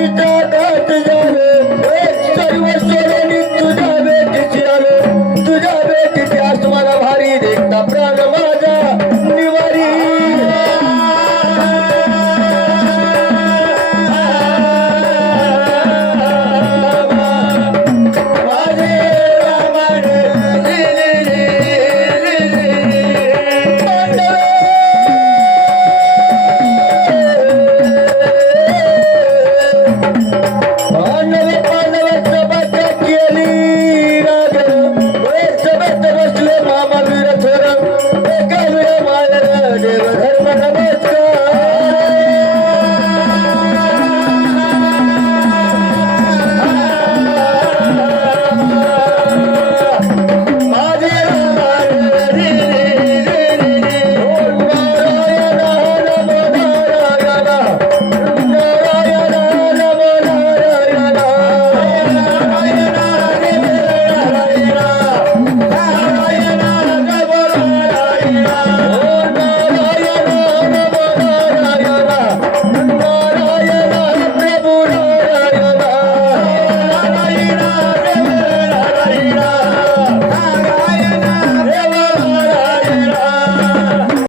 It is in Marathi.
हरीच्या दात जावे तुझ्या भेटीची आलो तुझ्या भेटीची आसमाना भारी देखता प्राण